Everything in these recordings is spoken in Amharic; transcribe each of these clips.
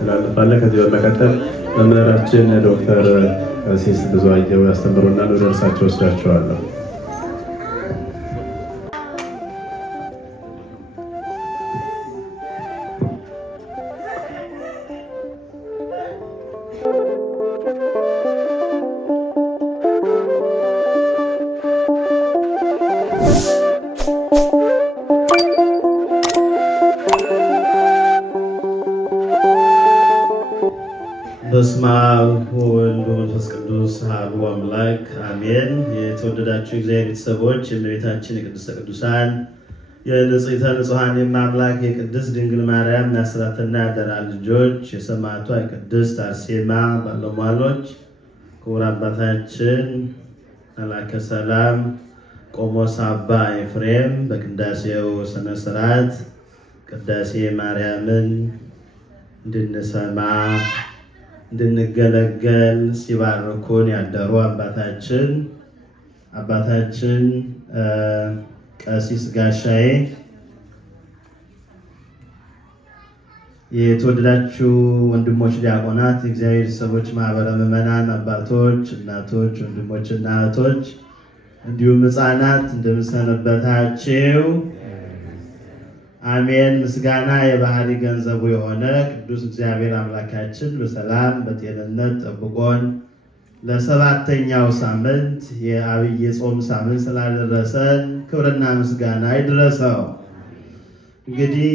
እናስተላልፋለን። ከዚህ በመቀጠል መምህራችን ዶክተር ቀሲስ ብዙአየሁ ያስተምሩናል። ወደ እርሳቸው ወስዳቸዋለሁ። በስመ አብ ወወልድ ወመንፈስ ቅዱስ አሐዱ አምላክ አሜን። የተወደዳችሁ የእግዚአብሔር ቤተሰቦች፣ የእመቤታችን የቅድስተ ቅዱሳን የንጽሕተ ንጹሐን የአምላክ የቅድስት ድንግል ማርያም የአስራትና የአደራ ልጆች፣ የሰማዕቷ የቅድስት አርሴማ ባለሟሎች፣ ክቡር አባታችን መላከ ሰላም ቆሞስ አባ ኤፍሬም በቅዳሴው ሥነ ሥርዓት ቅዳሴ ማርያምን እንድንሰማ እንድንገለገል ሲባርኩን ያደሩ አባታችን ቀሲስ ጋሻዬ፣ የተወደዳችሁ ወንድሞች ዲያቆናት፣ የእግዚአብሔር ሰዎች፣ ማህበረ ምዕመናን፣ አባቶች፣ እናቶች፣ ወንድሞችና እህቶች እንዲሁም ሕፃናት እንደምሰነበታችሁ። አሜን። ምስጋና የባህሪ ገንዘቡ የሆነ ቅዱስ እግዚአብሔር አምላካችን በሰላም በጤንነት ጠብቆን ለሰባተኛው ሳምንት የዐቢይ ጾም ሳምንት ስላደረሰን ክብርና ምስጋና ይድረሰው። እንግዲህ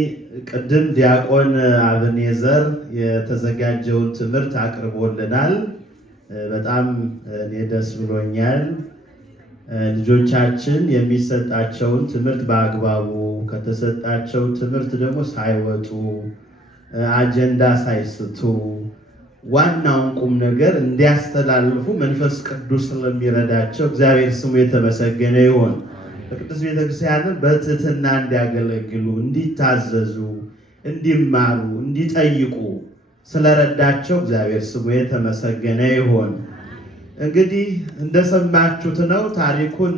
ቅድም ዲያቆን አብኔዘር የተዘጋጀውን ትምህርት አቅርቦልናል። በጣም እኔ ደስ ብሎኛል። ልጆቻችን የሚሰጣቸውን ትምህርት በአግባቡ ከተሰጣቸው ትምህርት ደግሞ ሳይወጡ አጀንዳ ሳይስቱ ዋናውን ቁም ነገር እንዲያስተላልፉ መንፈስ ቅዱስ ስለሚረዳቸው እግዚአብሔር ስሙ የተመሰገነ ይሁን። በቅዱስ ቤተክርስቲያንን በትህትና እንዲያገለግሉ፣ እንዲታዘዙ፣ እንዲማሩ፣ እንዲጠይቁ ስለረዳቸው እግዚአብሔር ስሙ የተመሰገነ ይሁን። እንግዲህ እንደሰማችሁት ነው። ታሪኩን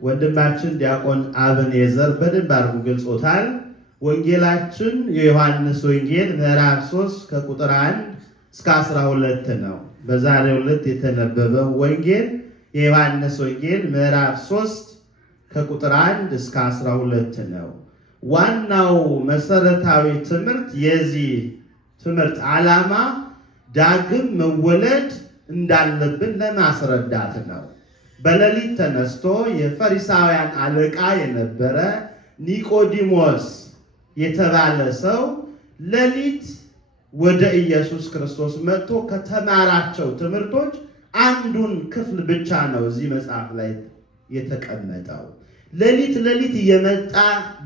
ወንድማችን ዲያቆን አብኔዘር በደንብ አድርጎ ገልጾታል። ወንጌላችን የዮሐንስ ወንጌል ምዕራፍ 3 ከቁጥር 1 እስከ 12 ነው። በዛሬው ዕለት የተነበበው ወንጌል የዮሐንስ ወንጌል ምዕራፍ 3 ከቁጥር 1 እስከ 12 ነው። ዋናው መሰረታዊ ትምህርት የዚህ ትምህርት ዓላማ ዳግም መወለድ እንዳለብን ለማስረዳት ነው። በሌሊት ተነስቶ የፈሪሳውያን አለቃ የነበረ ኒቆዲሞስ የተባለ ሰው ሌሊት ወደ ኢየሱስ ክርስቶስ መጥቶ ከተማራቸው ትምህርቶች አንዱን ክፍል ብቻ ነው እዚህ መጽሐፍ ላይ የተቀመጠው። ሌሊት እየመጣ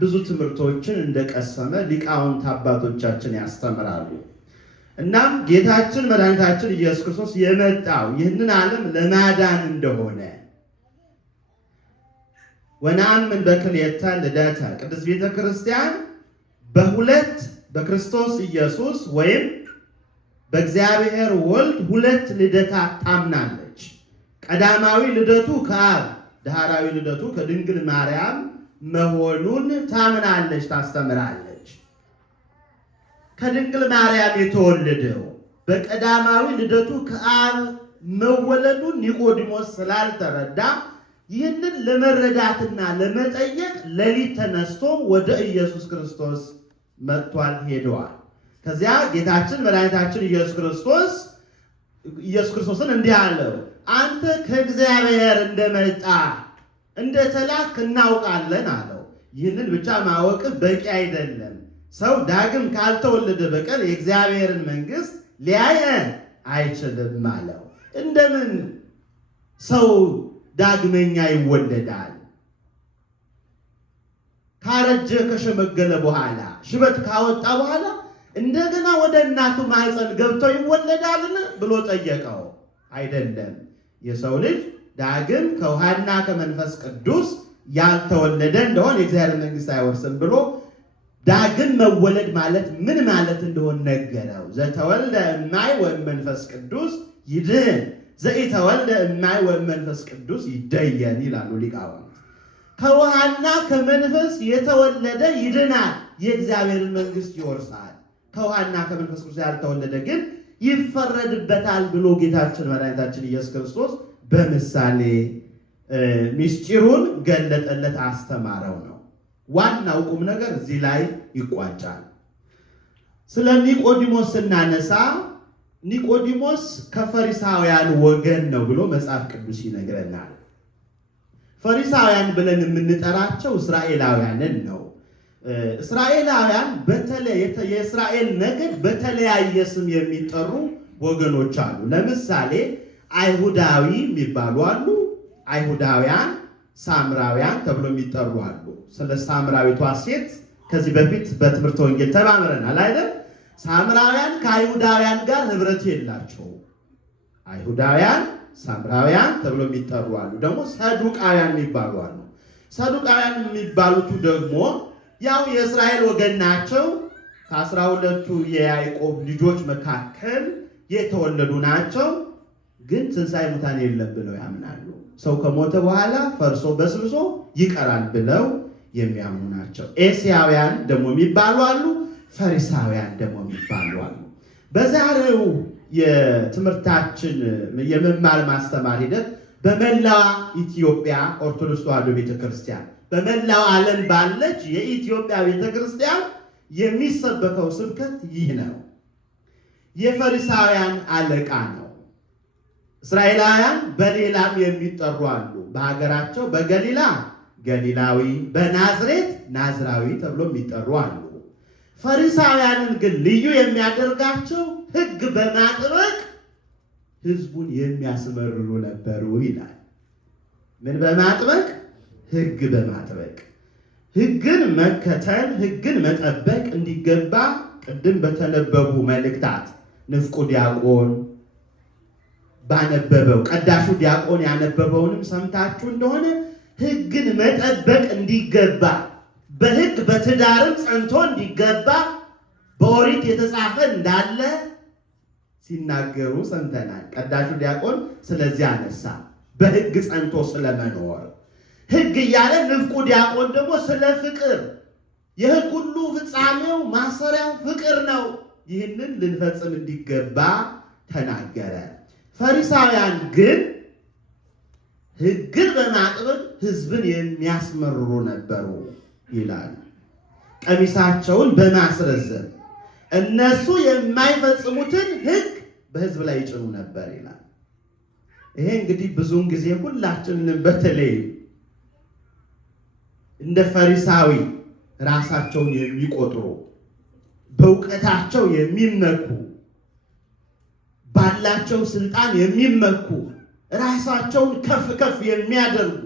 ብዙ ትምህርቶችን እንደቀሰመ ሊቃውንት አባቶቻችን ያስተምራሉ። እናም ጌታችን መድኃኒታችን ኢየሱስ ክርስቶስ የመጣው ይህንን ዓለም ለማዳን እንደሆነ ወነአምን በክልኤተ ልደተ ቅድስት ቤተ ክርስቲያን በሁለት በክርስቶስ ኢየሱስ ወይም በእግዚአብሔር ወልድ ሁለት ልደታት ታምናለች። ቀዳማዊ ልደቱ ከአብ፣ ዳህራዊ ልደቱ ከድንግል ማርያም መሆኑን ታምናለች፣ ታስተምራለች። ከድንግል ማርያም የተወለደው በቀዳማዊ ልደቱ ከአብ መወለዱን ኒቆዲሞስ ስላልተረዳ ይህንን ለመረዳትና ለመጠየቅ ሌሊት ተነስቶ ወደ ኢየሱስ ክርስቶስ መጥቷል፣ ሄደዋል። ከዚያ ጌታችን መድኃኒታችን ኢየሱስ ክርስቶስን እንዲህ አለው፣ አንተ ከእግዚአብሔር እንደመጣ እንደተላክ እናውቃለን አለው። ይህንን ብቻ ማወቅ በቂ አይደለም። ሰው ዳግም ካልተወለደ በቀር የእግዚአብሔርን መንግሥት ሊያይ አይችልም አለው። እንደምን ሰው ዳግመኛ ይወለዳል? ካረጀ ከሸመገለ በኋላ ሽበት ካወጣ በኋላ እንደገና ወደ እናቱ ማህፀን ገብቶ ይወለዳልን ብሎ ጠየቀው። አይደለም፣ የሰው ልጅ ዳግም ከውሃና ከመንፈስ ቅዱስ ያልተወለደ እንደሆነ የእግዚአብሔር መንግሥት አይወርስም ብሎ ዳግም መወለድ ማለት ምን ማለት እንደሆነ ነገረው። ዘተወልደ እማይ ወመንፈስ ቅዱስ ይድን፣ ዘኢተወልደ እማይ ወመንፈስ ቅዱስ ይደየን ይላሉ ሊቃውንት። ከውሃና ከመንፈስ የተወለደ ይድናል፣ የእግዚአብሔርን መንግሥት ይወርሳል። ከውሃና ከመንፈስ ቅዱስ ያልተወለደ ግን ይፈረድበታል ብሎ ጌታችን መድኃኒታችን ኢየሱስ ክርስቶስ በምሳሌ ምስጢሩን ገለጠለት፣ አስተማረው ነው። ዋናው ቁም ነገር እዚህ ላይ ይቋጫል። ስለ ኒቆዲሞስ ስናነሳ ኒቆዲሞስ ከፈሪሳውያን ወገን ነው ብሎ መጽሐፍ ቅዱስ ይነግረናል። ፈሪሳውያን ብለን የምንጠራቸው እስራኤላውያንን ነው። እስራኤላውያን በተለይ የእስራኤል ነገድ በተለያየ ስም የሚጠሩ ወገኖች አሉ። ለምሳሌ አይሁዳዊ የሚባሉ አሉ። አይሁዳውያን፣ ሳምራውያን ተብሎ የሚጠሩ አሉ። ስለ ሳምራዊቷ ሴት ከዚህ በፊት በትምህርት ወንጌል ተባምረናል አይደል? ሳምራውያን ከአይሁዳውያን ጋር ህብረት የላቸው። አይሁዳውያን፣ ሳምራውያን ተብሎ የሚጠሩ አሉ። ደግሞ ሰዱቃውያን የሚባሉ አሉ። ሰዱቃውያን የሚባሉት ደግሞ ያው የእስራኤል ወገን ናቸው። ከ12ቱ የያዕቆብ ልጆች መካከል የተወለዱ ናቸው። ግን ትንሣኤ ሙታን የለም ብለው ያምናሉ። ሰው ከሞተ በኋላ ፈርሶ በስብሶ ይቀራል ብለው የሚያምኑ ናቸው። ኤስያውያን ደግሞ የሚባሉ አሉ። ፈሪሳውያን ደግሞ የሚባሉ አሉ። በዛሬው የትምህርታችን የመማር ማስተማር ሂደት በመላዋ ኢትዮጵያ ኦርቶዶክስ ተዋሕዶ ቤተክርስቲያን በመላው ዓለም ባለች የኢትዮጵያ ቤተክርስቲያን የሚሰበከው ስብከት ይህ ነው። የፈሪሳውያን አለቃ ነው። እስራኤላውያን በሌላም የሚጠሩ አሉ። በሀገራቸው በገሊላ ገሊላዊ፣ በናዝሬት ናዝራዊ ተብሎ የሚጠሩ አሉ። ፈሪሳውያንን ግን ልዩ የሚያደርጋቸው ሕግ በማጥበቅ ሕዝቡን የሚያስመርሩ ነበሩ ይላል። ምን በማጥበቅ? ሕግ በማጥበቅ። ሕግን መከተል፣ ሕግን መጠበቅ እንዲገባ ቅድም በተነበቡ መልእክታት ንፍቁ ዲያቆን ባነበበው ቀዳሹ ዲያቆን ያነበበውንም ሰምታችሁ እንደሆነ ሕግን መጠበቅ እንዲገባ በሕግ በትዳርም ጸንቶ እንዲገባ በኦሪት የተጻፈ እንዳለ ሲናገሩ ሰምተናል። ቀዳሹ ዲያቆን ስለዚህ አነሳ፣ በሕግ ጸንቶ ስለመኖር ሕግ እያለ ንፍቁ ዲያቆን ደግሞ ስለ ፍቅር፣ የሕግ ሁሉ ፍጻሜው ማሰሪያው ፍቅር ነው፣ ይህንን ልንፈጽም እንዲገባ ተናገረ። ፈሪሳውያን ግን ሕግን በማጥበቅ ሕዝብን የሚያስመርሩ ነበሩ ይላል። ቀሚሳቸውን በማስረዘም እነሱ የማይፈጽሙትን ሕግ በሕዝብ ላይ ይጭኑ ነበር ይላል። ይሄ እንግዲህ ብዙውን ጊዜ ሁላችንም በተለይ እንደ ፈሪሳዊ ራሳቸውን የሚቆጥሩ በእውቀታቸው የሚመኩ ባላቸው ስልጣን የሚመኩ ራሳቸውን ከፍ ከፍ የሚያደርጉ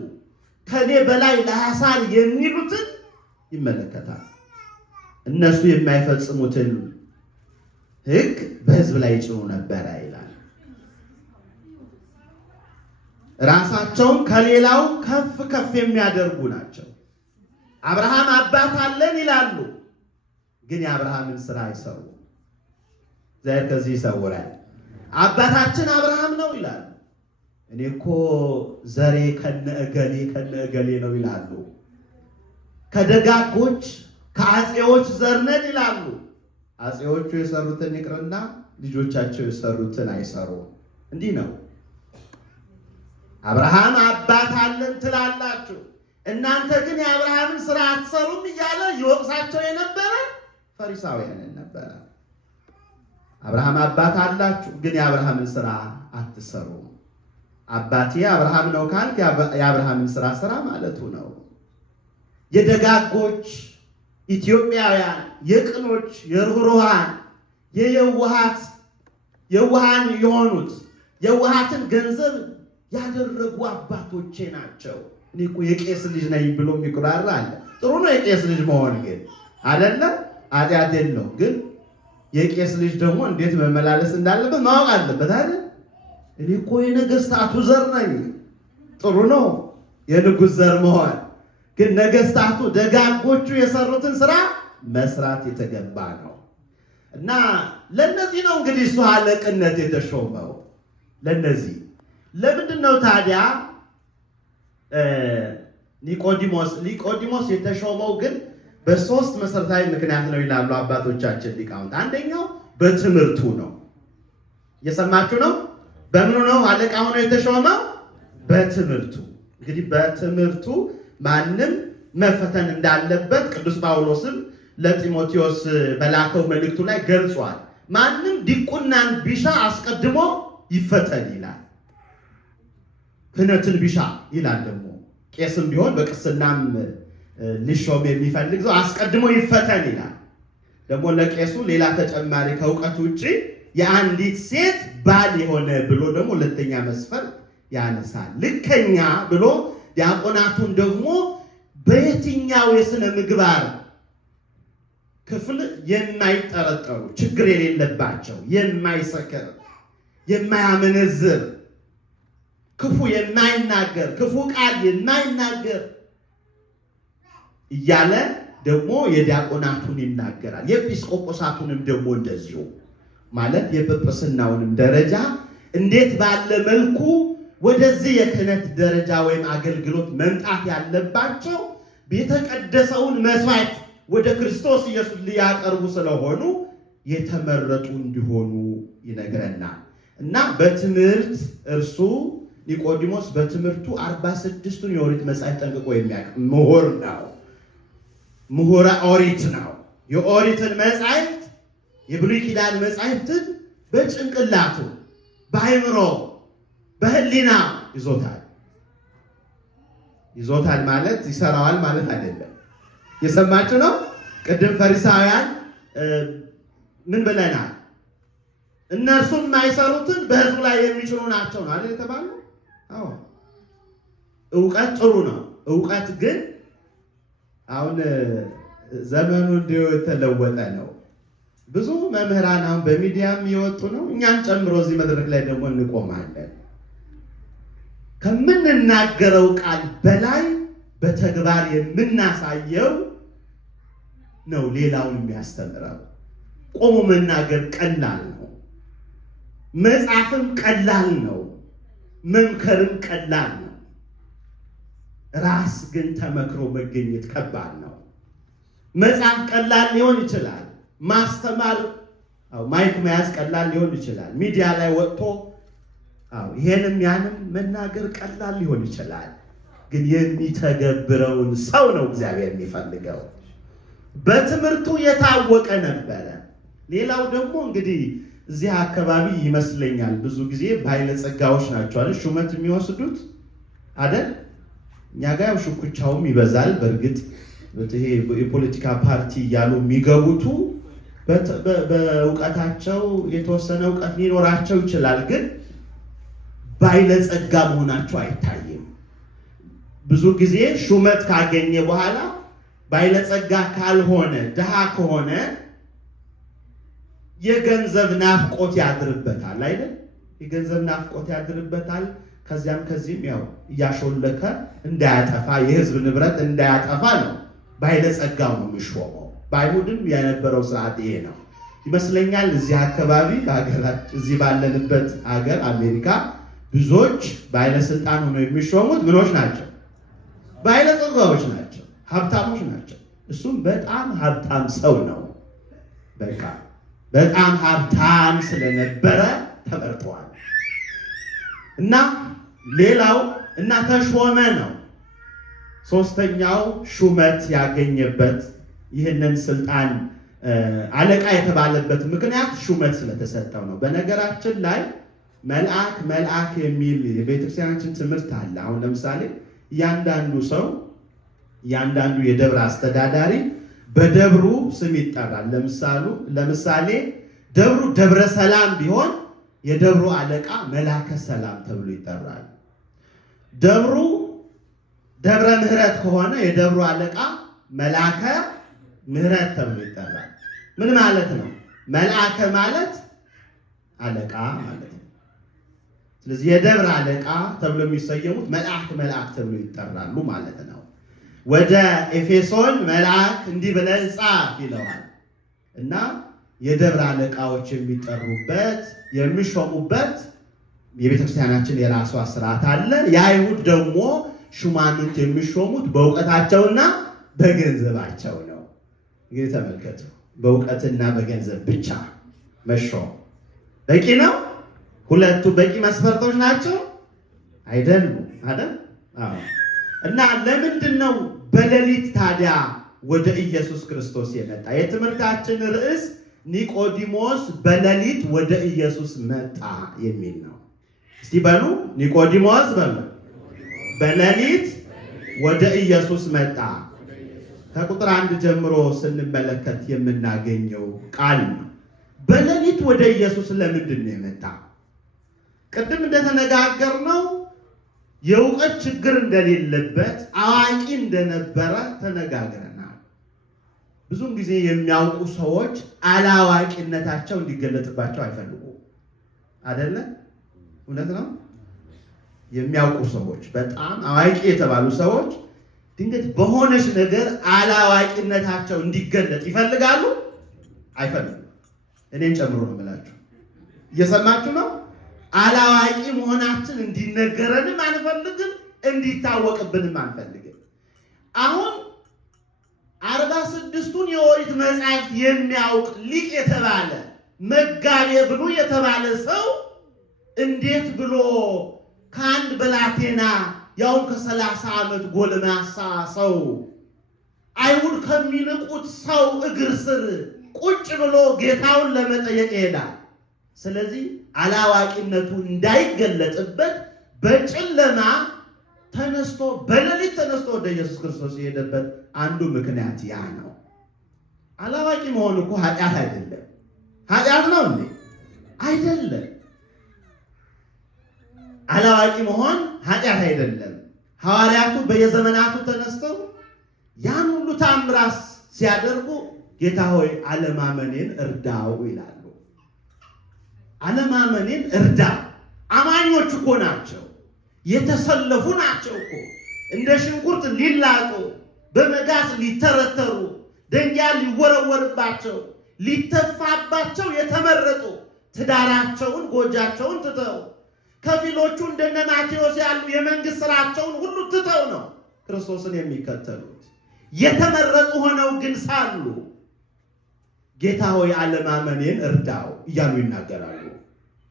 ከኔ በላይ ለሐሳን የሚሉትን ይመለከታል። እነሱ የማይፈጽሙትን ሕግ በሕዝብ ላይ ይጭኑ ነበረ ይላል። ራሳቸውን ከሌላው ከፍ ከፍ የሚያደርጉ ናቸው። አብርሃም አባት አለን ይላሉ፣ ግን የአብርሃምን ስራ አይሰሩ። እግዚአብሔር ከዚህ ይሰውራል። አባታችን አብርሃም ነው ይላሉ፣ እኔ እኮ ዘሬ ከነእገሌ ነው ይላሉ። ከደጋጎች ከአፄዎች ዘር ነን ይላሉ። አፄዎቹ የሰሩትን ይቅርና ልጆቻቸው የሰሩትን አይሰሩ። እንዲህ ነው። አብርሃም አባት አለን ትላላችሁ፣ እናንተ ግን የአብርሃምን ስራ አትሰሩም እያለ ይወቅሳቸው የነበረ ፈሪሳውያንን ነበረ። አብርሃም አባት አላችሁ፣ ግን የአብርሃምን ስራ አትሰሩም። አባቴ አብርሃም ነው ካልክ የአብርሃምን ስራ ማለቱ ነው። የደጋጎች ኢትዮጵያውያን የቅኖች የርኅሩሃን የዋሃን የሆኑት የዋሃትን ገንዘብ ያደረጉ አባቶቼ ናቸው። እኔ እኮ የቄስ ልጅ ነኝ ብሎ የሚኩራራ አለ። ጥሩ ነው የቄስ ልጅ መሆን፣ ግን አይደለም ኃጢአት የለው። ግን የቄስ ልጅ ደግሞ እንዴት መመላለስ እንዳለበት ማወቅ አለበት አይደል? እኔ እኮ የነገስታቱ ዘር ነኝ። ጥሩ ነው የንጉሥ ዘር መሆን፣ ግን ነገስታቱ ደጋጎቹ የሰሩትን ስራ መስራት የተገባ ነው። እና ለነዚህ ነው እንግዲህ እሱ አለቅነት የተሾመው። ለነዚህ ለምንድን ነው ታዲያ ኒቆዲሞስ የተሾመው? ግን በሶስት መሰረታዊ ምክንያት ነው ይላሉ አባቶቻችን ሊቃውንት። አንደኛው በትምህርቱ ነው። እየሰማችሁ ነው? በምኑ ነው አለቃ ሆኖ የተሾመው? በትምህርቱ። እንግዲህ በትምህርቱ ማንም መፈተን እንዳለበት ቅዱስ ጳውሎስም ለጢሞቴዎስ በላከው መልእክቱ ላይ ገልጿል። ማንም ዲቁናን ቢሻ አስቀድሞ ይፈተን ይላል። ክህነትን ቢሻ ይላል። ደግሞ ቄስም ቢሆን በቅስናም ሊሾም የሚፈልግ ሰው አስቀድሞ ይፈተን ይላል። ደግሞ ለቄሱ ሌላ ተጨማሪ ከእውቀት ውጭ የአንዲት ሴት ባል የሆነ ብሎ ደግሞ ሁለተኛ መስፈርት ያነሳል። ልከኛ ብሎ ዲያቆናቱን ደግሞ በየትኛው የሥነ ምግባር ክፍል የማይጠረጠሩ ችግር የሌለባቸው፣ የማይሰክር፣ የማያመነዝር፣ ክፉ የማይናገር፣ ክፉ ቃል የማይናገር እያለ ደግሞ የዲያቆናቱን ይናገራል። የኤጲስቆጶሳቱንም ደግሞ እንደዚሁ ማለት የጵጵስናውንም ደረጃ እንዴት ባለ መልኩ ወደዚህ የክህነት ደረጃ ወይም አገልግሎት መምጣት ያለባቸው የተቀደሰውን መስዋዕት ወደ ክርስቶስ ኢየሱስ ሊያቀርቡ ስለሆኑ የተመረጡ እንዲሆኑ ይነግረናል። እና በትምህርት እርሱ ኒቆዲሞስ በትምህርቱ 46ቱን የኦሪት መጽሐፍ ጠንቅቆ የሚያውቅ ምሁር ነው። ምሁረ ኦሪት ነው። የኦሪትን መጽሐፍት የብሉይ ኪዳን መጽሐፍትን በጭንቅላቱ በአይምሮ በህሊና ይዞታል ማለት ይሰራዋል ማለት አይደለም። የሰማችሁ ነው። ቅድም ፈሪሳውያን ምን ብለናል? እነርሱም የማይሰሩትን በህዝቡ ላይ የሚችሉ ናቸው ነው አይደል የተባለው? አዎ እውቀት ጥሩ ነው። እውቀት ግን አሁን ዘመኑ እንዲሁ የተለወጠ ነው። ብዙ መምህራን አሁን በሚዲያም እየወጡ ነው። እኛን ጨምሮ እዚህ መድረክ ላይ ደግሞ እንቆማለን። ከምንናገረው ቃል በላይ በተግባር የምናሳየው ነው ሌላውን የሚያስተምረው። ቆሞ መናገር ቀላል ነው። መጻፍም ቀላል ነው። መምከርም ቀላል ነው። ራስ ግን ተመክሮ መገኘት ከባድ ነው። መጻፍ ቀላል ሊሆን ይችላል። ማስተማር ማይክ መያዝ ቀላል ሊሆን ይችላል። ሚዲያ ላይ ወጥቶ ይሄንም ያንም መናገር ቀላል ሊሆን ይችላል። ግን የሚተገብረውን ሰው ነው እግዚአብሔር የሚፈልገው። በትምህርቱ የታወቀ ነበረ። ሌላው ደግሞ እንግዲህ እዚህ አካባቢ ይመስለኛል ብዙ ጊዜ ባለጸጋዎች ናቸው አይደል ሹመት የሚወስዱት አይደል? እኛ ጋር ሽኩቻውም ይበዛል። በእርግጥ ይሄ የፖለቲካ ፓርቲ እያሉ የሚገቡቱ በእውቀታቸው የተወሰነ እውቀት ሊኖራቸው ይችላል፣ ግን ባለጸጋ መሆናቸው አይታይም። ብዙ ጊዜ ሹመት ካገኘ በኋላ ባለጸጋ ካልሆነ ድሃ ከሆነ የገንዘብ ናፍቆት ያድርበታል አይደል? የገንዘብ ናፍቆት ያድርበታል። ከዚያም ከዚህም ያው እያሾለከ እንዳያጠፋ የህዝብ ንብረት እንዳያጠፋ ነው ባለጸጋው ነው የሚሾመው። በአይሁድም የነበረው ስርዓት ይሄ ነው ይመስለኛል። እዚህ አካባቢ በሀገራችን እዚህ ባለንበት ሀገር አሜሪካ ብዙዎች ባለስልጣን ሆነው የሚሾሙት ምኖች ናቸው? ባለጸጋዎች ናቸው፣ ሀብታሞች ናቸው። እሱም በጣም ሀብታም ሰው ነው። በቃ በጣም ሀብታም ስለነበረ ተመርጠዋል። እና ሌላው እና ተሾመ ነው። ሶስተኛው ሹመት ያገኘበት ይህንን ስልጣን አለቃ የተባለበት ምክንያት ሹመት ስለተሰጠው ነው። በነገራችን ላይ መልአክ የሚል የቤተክርስቲያናችን ትምህርት አለ። አሁን ለምሳሌ እያንዳንዱ ሰው እያንዳንዱ የደብር አስተዳዳሪ በደብሩ ስም ይጠራል። ለምሳሌ ደብሩ ደብረ ሰላም ቢሆን የደብሩ አለቃ መልአከ ሰላም ተብሎ ይጠራል። ደብሩ ደብረ ምሕረት ከሆነ የደብሩ አለቃ መልአከ ምሕረት ተብሎ ይጠራል። ምን ማለት ነው? መልአከ ማለት አለቃ ማለት ነው። ስለዚህ የደብረ አለቃ ተብሎ የሚሰየሙት መልአክ ተብሎ ይጠራሉ ማለት ነው። ወደ ኤፌሶን መልአክ እንዲህ ብለን ጻፍ ይለዋል እና የደብረ አለቃዎች የሚጠሩበት የሚሾሙበት የቤተክርስቲያናችን የራሷ ስርዓት አለ። የአይሁድ ደግሞ ሹማምንት የሚሾሙት በእውቀታቸውና በገንዘባቸው ነው። እንግዲህ ተመልከቱ፣ በእውቀትና በገንዘብ ብቻ መሾም በቂ ነው? ሁለቱ በቂ መስፈርቶች ናቸው አይደሉም? አይደል? እና ለምንድን ነው በሌሊት ታዲያ ወደ ኢየሱስ ክርስቶስ የመጣ? የትምህርታችን ርዕስ ኒቆዲሞስ በሌሊት ወደ ኢየሱስ መጣ የሚል ነው። እስቲ በሉ ኒቆዲሞስ በሉ በሌሊት ወደ ኢየሱስ መጣ። ከቁጥር 1 ጀምሮ ስንመለከት የምናገኘው ቃል ነው። በሌሊት ወደ ኢየሱስ ለምንድን ነው የመጣ? ቅድም እንደተነጋገርነው የእውቀት ችግር እንደሌለበት አዋቂ እንደነበረ ተነጋግረናል። ብዙም ጊዜ የሚያውቁ ሰዎች አላዋቂነታቸው እንዲገለጥባቸው አይፈልጉም። አይደለ? እውነት ነው። የሚያውቁ ሰዎች፣ በጣም አዋቂ የተባሉ ሰዎች ድንገት በሆነች ነገር አላዋቂነታቸው እንዲገለጥ ይፈልጋሉ? አይፈልጉም። እኔን ጨምሮ ነው የምላችሁ። እየሰማችሁ ነው? አላዋቂ መሆናችን እንዲነገረንም አንፈልግም፣ እንዲታወቅብንም አንፈልግም። አሁን 46ቱን የኦሪት መጽሐፍት የሚያውቅ ሊቅ የተባለ መጋቤ ብሉይ የተባለ ሰው እንዴት ብሎ ከአንድ ብላቴና ያውም ከ30 ዓመት ጎልማሳ ሰው አይሁድ ከሚንቁት ሰው እግር ስር ቁጭ ብሎ ጌታውን ለመጠየቅ ይሄዳል? ስለዚህ አላዋቂነቱ እንዳይገለጥበት በጨለማ ተነስቶ በሌሊት ተነስቶ ወደ ኢየሱስ ክርስቶስ የሄደበት አንዱ ምክንያት ያ ነው። አላዋቂ መሆን እኮ ኃጢአት አይደለም። ኃጢአት ነው እንዴ? አይደለም። አላዋቂ መሆን ኃጢአት አይደለም። ሐዋርያቱ በየዘመናቱ ተነስተው ያን ሁሉ ታምራት ሲያደርጉ ጌታ ሆይ አለማመኔን እርዳው ይላሉ። አለማመኔን እርዳ። አማኞች እኮ ናቸው፣ የተሰለፉ ናቸው እኮ። እንደ ሽንኩርት ሊላጡ፣ በመጋዝ ሊተረተሩ፣ ድንጋይ ሊወረወርባቸው፣ ሊተፋባቸው የተመረጡ ትዳራቸውን ጎጃቸውን ትተው ከፊሎቹ እንደነ ማቴዎስ ያሉ የመንግስት ስራቸውን ሁሉ ትተው ነው ክርስቶስን የሚከተሉት። የተመረጡ ሆነው ግን ሳሉ ጌታ ሆይ አለማመኔን እርዳው እያሉ ይናገራሉ።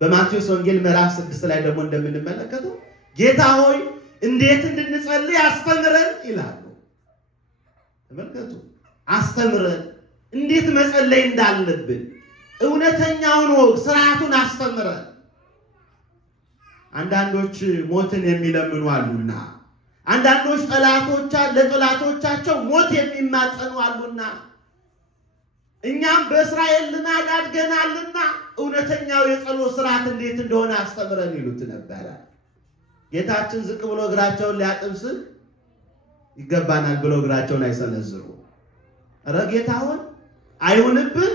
በማቴዎስ ወንጌል ምዕራፍ 6 ላይ ደግሞ እንደምንመለከተው ጌታ ሆይ እንዴት እንድንጸልይ አስተምረን ይላሉ። ተመልከቱ፣ አስተምረን፣ እንዴት መጸለይ እንዳለብን እውነተኛውን ወግ ስርዓቱን አስተምረን። አንዳንዶች ሞትን የሚለምኑ አሉና፣ አንዳንዶች ለጠላቶቻቸው ሞት የሚማጸኑ አሉና፣ እኛም በእስራኤል ልማድ አድገናልና እውነተኛው የጸሎት ስርዓት እንዴት እንደሆነ አስተምረን ይሉት ነበረ። ጌታችን ዝቅ ብሎ እግራቸውን ሊያጥብ ሲል ይገባናል ብሎ እግራቸውን አይሰነዝሩ። ኧረ ጌታ ሆይ አይሁንብህ፣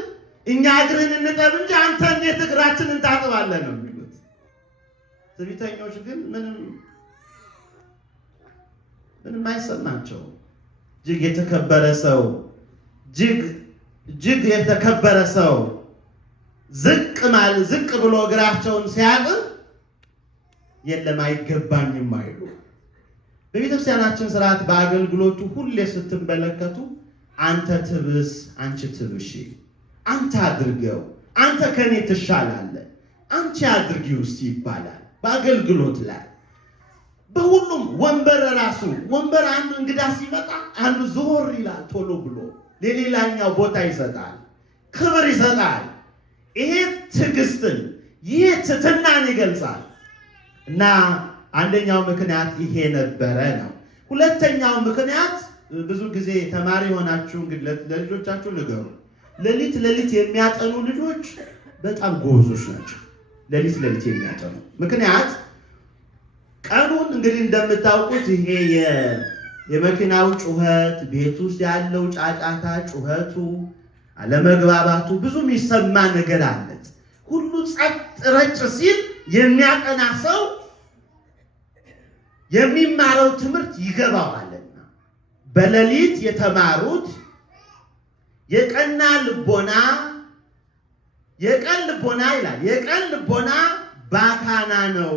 እኛ እግርን እንጠብ እንጂ አንተ እንዴት እግራችንን ታጥባለህ ነው የሚሉት። ትዕቢተኞች ግን ምንም አይሰማቸው። እጅግ የተከበረ ሰው እጅግ የተከበረ ሰው ዝቅ ብሎ እግራቸውን ሲያጥብ የለም አይገባኝም አይሉ። በቤተክርስቲያናችን ስርዓት በአገልግሎቱ ሁሌ ስትመለከቱ አንተ ትብስ፣ አንቺ ትብሺ፣ አንተ አድርገው፣ አንተ ከኔ ትሻላለህ፣ አንቺ አድርጊው እስቲ ይባላል። በአገልግሎት ላይ በሁሉም ወንበር አንዱ እንግዳ ሲመጣ አንዱ ዞር ይላል፣ ቶሎ ብሎ ለሌላኛው ቦታ ይሰጣል፣ ክብር ይሰጣል። ይሄ ትዕግስትን፣ ይሄ ትሕትናን ይገልጻል። እና አንደኛው ምክንያት ይሄ ነበረ ነው። ሁለተኛው ምክንያት ብዙ ጊዜ ተማሪ ሆናችሁ እንግዲህ ለልጆቻችሁ ንገሩ። ሌሊት የሚያጠኑ ልጆች በጣም ጎበዞች ናቸው። ሌሊት የሚያጠኑ ምክንያት ቀኑን እንግዲህ እንደምታውቁት ይሄ የመኪናው ጩኸት፣ ቤት ውስጥ ያለው ጫጫታ፣ ጩኸቱ፣ አለመግባባቱ ብዙ የሚሰማ ነገር አለ። ሁሉ ጸጥ ረጭ ሲል የሚያጠና ሰው የሚማረው ትምህርት ይገባዋልና በሌሊት የተማሩት የቀን ልቦና ይላል። የቀን ልቦና ባካና ነው፣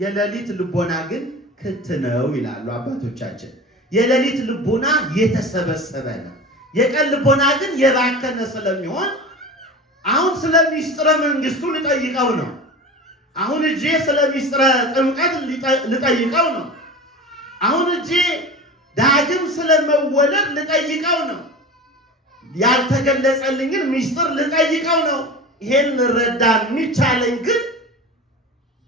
የሌሊት ልቦና ግን ክት ነው ይላሉ አባቶቻችን። የሌሊት ልቦና የተሰበሰበ ነው፣ የቀን ልቦና ግን የባከነ ስለሚሆን አሁን ስለ ሚስጥረ መንግስቱ ልጠይቀው ነው። አሁን እጄ ስለ ሚስጥረ ጥምቀት ልጠይቀው ነው። አሁን እጄ ዳግም ስለመወለድ ልጠይቀው ነው። ያልተገለጸልኝን ሚስጥር ልጠይቀው ነው። ይሄን ልረዳ የሚቻለኝ ግን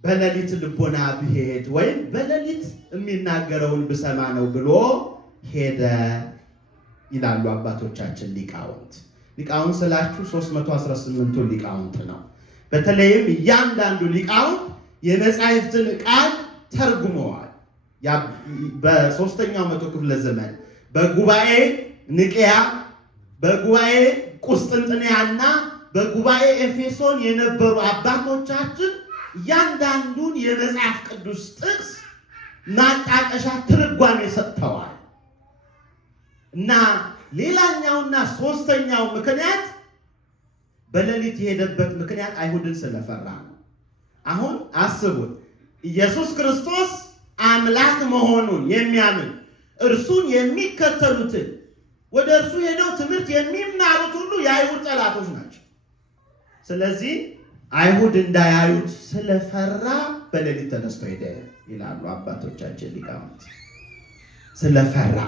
በሌሊት ልቦና ብሄድ ወይም በሌሊት የሚናገረውን ብሰማ ነው ብሎ ሄደ ይላሉ አባቶቻችን ሊቃውንት። ሊቃውንት ስላችሁ 318ቱ ሊቃውንት ነው። በተለይም እያንዳንዱ ሊቃውንት የመጻሕፍትን ቃል ተርጉመዋል። በሦስተኛው መቶ ክፍለ ዘመን በጉባኤ ንቅያ፣ በጉባኤ ቁስጥንጥንያና በጉባኤ ኤፌሶን የነበሩ አባቶቻችን እያንዳንዱን የመጽሐፍ ቅዱስ ጥቅስ ማጣቀሻ ትርጓሜ ሰጥተዋል። እና ሌላኛውና ሦስተኛው ምክንያት በሌሊት የሄደበት ምክንያት አይሁድን ስለፈራ ነው። አሁን አስቡት፣ ኢየሱስ ክርስቶስ አምላክ መሆኑን የሚያምን እርሱን የሚከተሉትን ወደ እርሱ ሄደው ትምህርት የሚማሩት ሁሉ የአይሁድ ጠላቶች ናቸው። ስለዚህ አይሁድ እንዳያዩት ስለፈራ በሌሊት ተነስቶ ሄደ ይላሉ አባቶቻችን ሊቃውንት። ስለፈራ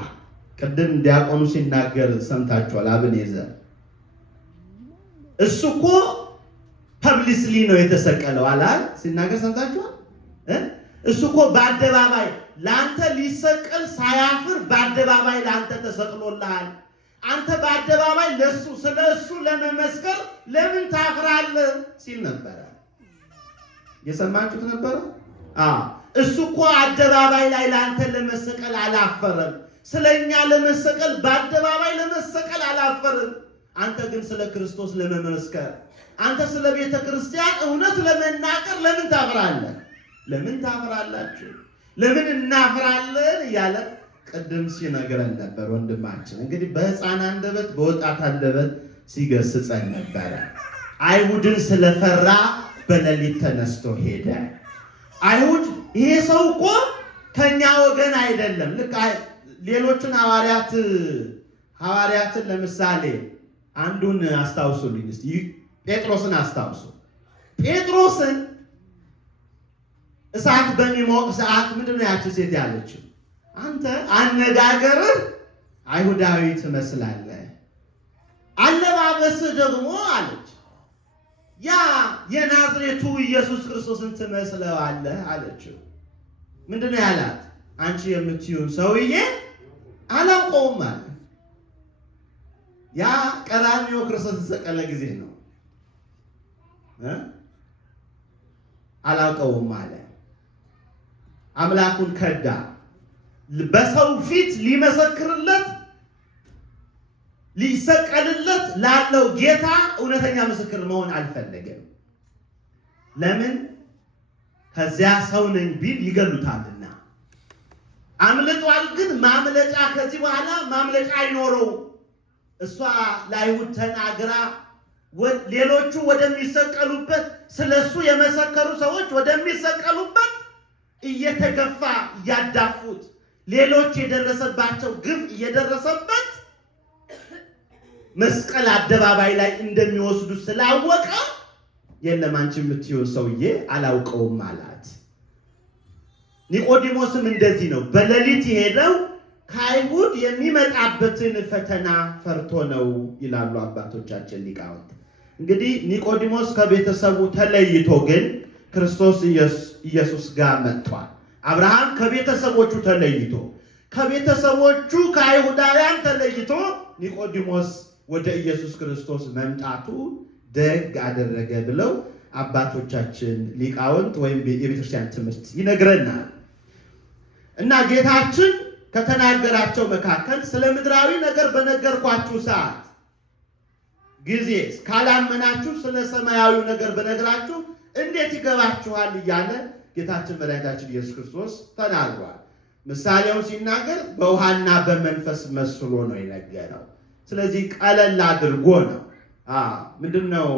ቅድም ዲያቆኑ ሲናገር ሰምታችኋል። አብኔዘር እሱ እኮ ፐብሊክሊ ነው የተሰቀለው አላል ሲናገር ሰምታችኋል። እሱ እኮ በአደባባይ ለአንተ ሊሰቀል ሳያፍር በአደባባይ ለአንተ ተሰቅሎልሃል። አንተ በአደባባይ ለሱ ስለ እሱ ለመመስከር ለምን ታፍራለህ ሲል ነበረ። የሰማችሁት ነበረ? እሱ እኮ አደባባይ ላይ ለአንተ ለመሰቀል አላፈረም። ስለኛ ለመሰቀል በአደባባይ ለመሰቀል አላፈርም። አንተ ግን ስለ ክርስቶስ ለመመስከር፣ አንተ ስለ ቤተ ክርስቲያን እውነት ለመናገር ለምን ታፍራለህ? ለምን ታፍራላችሁ? ለምን እናፍራለን እያለ ቅድም ሲነግረን ነበር ወንድማችን። እንግዲህ በሕፃን አንደበት በወጣት አንደበት ሲገስጸን ነበረ። አይሁድን ስለፈራ በሌሊት ተነስቶ ሄደ። አይሁድ ይሄ ሰው እኮ ከኛ ወገን አይደለም። ልክ ሌሎችን ሐዋርያትን ለምሳሌ አንዱን አስታውሱልኝ እስቲ። ጴጥሮስን አስታውሱ። ጴጥሮስን እሳት በሚሞቅ ሰዓት ምንድን ነው ያቺው ሴት ያለችው? አንተ አነጋገርህ አይሁዳዊ ትመስላለህ፣ አለባበስህ ደግሞ አለች ያ የናዝሬቱ ኢየሱስ ክርስቶስን ትመስለዋለህ አለችው። ምንድን ነው ያላት? አንቺ የምትዩን ሰውዬ አላውቀውም አለ። ያ ቀራንዮ ክርስቶስ ተሰቀለ ጊዜ ነው። አላውቀውም አለ። አምላኩን ከዳ። በሰው ፊት ሊመሰክርለት ሊሰቀልለት ላለው ጌታ እውነተኛ ምስክር መሆን አልፈለገም። ለምን? ከዚያ ሰው ነኝ ቢል ይገሉታልና። አምልጧል። ግን ማምለጫ ከዚህ በኋላ ማምለጫ አይኖረው። እሷ ለአይሁድ ተናግራ ሌሎቹ ወደሚሰቀሉበት ስለሱ የመሰከሩ ሰዎች ወደሚሰቀሉበት እየተገፋ እያዳፉት ሌሎች የደረሰባቸው ግፍ እየደረሰበት መስቀል አደባባይ ላይ እንደሚወስዱ ስላወቀ የለም አንቺ የምትይው ሰውዬ አላውቀውም አላት። ኒቆዲሞስም እንደዚህ ነው። በሌሊት የሄደው ከአይሁድ የሚመጣበትን ፈተና ፈርቶ ነው ይላሉ አባቶቻችን ሊቃውንት። እንግዲህ ኒቆዲሞስ ከቤተሰቡ ተለይቶ ግን ክርስቶስ ኢየሱስ ጋር መጥቷል። አብርሃም ከቤተሰቦቹ ተለይቶ ከቤተሰቦቹ ከአይሁዳውያን ተለይቶ ኒቆዲሞስ ወደ ኢየሱስ ክርስቶስ መምጣቱ ደግ አደረገ ብለው አባቶቻችን ሊቃውንት ወይም የቤተክርስቲያን ትምህርት ይነግረናል። እና ጌታችን ከተናገራቸው መካከል ስለ ምድራዊ ነገር በነገርኳችሁ ሰዓት ጊዜ ካላመናችሁ ስለ ሰማያዊ ነገር በነገራችሁ እንዴት ይገባችኋል እያለ ጌታችን መድኃኒታችን ኢየሱስ ክርስቶስ ተናግሯል። ምሳሌውን ሲናገር በውሃና በመንፈስ መስሎ ነው የነገረው። ስለዚህ ቀለል አድርጎ ነው። ምንድነው?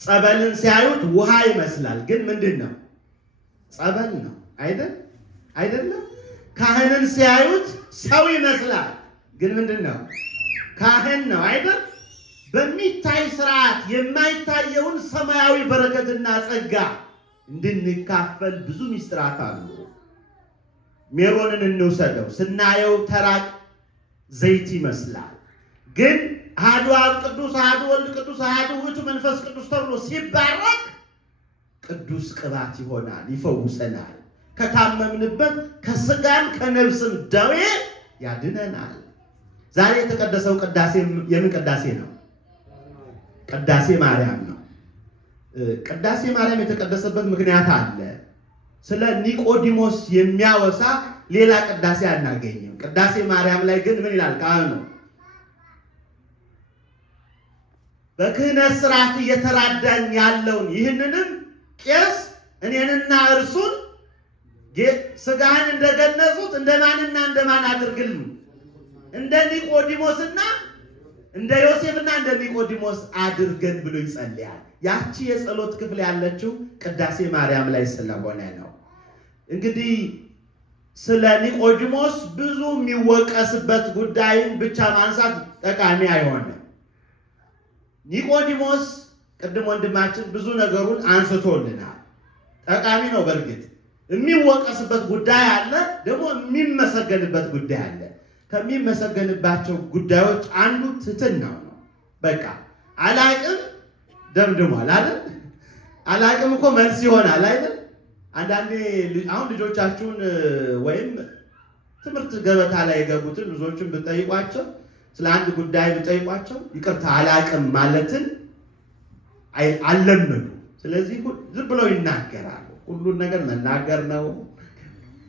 ጸበልን ሲያዩት ውሃ ይመስላል፣ ግን ምንድነው? ጸበል ነው አይደለም? ካህንን ሲያዩት ሰው ይመስላል፣ ግን ምንድን ነው? ካህን ነው አይደል? በሚታይ ስርዓት የማይታየውን ሰማያዊ በረከትና ጸጋ እንድንካፈል ብዙ ሚስጥራት አሉ። ሜሮንን እንውሰደው። ስናየው ተራ ዘይት ይመስላል። ግን አሐዱ አብ ቅዱስ፣ አሐዱ ወልድ ቅዱስ፣ አሐዱ ውእቱ መንፈስ ቅዱስ ተብሎ ሲባረክ ቅዱስ ቅባት ይሆናል፣ ይፈውሰናል። ከታመምንበት ከስጋም ከነፍስም ደዌ ያድነናል። ዛሬ የተቀደሰው ቅዳሴ የምን ቅዳሴ ነው? ቅዳሴ ማርያም ነው። ቅዳሴ ማርያም የተቀደሰበት ምክንያት አለ። ስለ ኒቆዲሞስ የሚያወሳ ሌላ ቅዳሴ አናገኝም። ቅዳሴ ማርያም ላይ ግን ምን ይላል? ካህኑ በክህነት ስርዓት እየተራዳኝ ያለውን ይህንንም ቄስ እኔንና እርሱን ስጋህን እንደገነጹት እንደማንና እንደማን አድርግልን? እንደ ኒቆዲሞስና እንደ ዮሴፍና እንደ ኒቆዲሞስ አድርገን ብሎ ይጸልያል። ያቺ የጸሎት ክፍል ያለችው ቅዳሴ ማርያም ላይ ስለሆነ ነው። እንግዲህ ስለ ኒቆዲሞስ ብዙ የሚወቀስበት ጉዳይን ብቻ ማንሳት ጠቃሚ አይሆንም። ኒቆዲሞስ ቅድም ወንድማችን ብዙ ነገሩን አንስቶልናል። ጠቃሚ ነው። በእርግጥ የሚወቀስበት ጉዳይ አለ፣ ደግሞ የሚመሰገንበት ጉዳይ አለ። ከሚመሰገንባቸው ጉዳዮች አንዱ ትሕትናው ነው። በቃ አላቅም ደምድሟል አይደል? አላቅም እኮ መልስ ይሆናል አይደል? አንዳንዴ አሁን ልጆቻችሁን ወይም ትምህርት ገበታ ላይ የገቡትን ብዙዎችን ብጠይቋቸው ስለ አንድ ጉዳይ ብጠይቋቸው ይቅርታ አላቅም ማለትን አልለመዱ። ስለዚህ ዝም ብለው ይናገራሉ። ሁሉን ነገር መናገር ነው።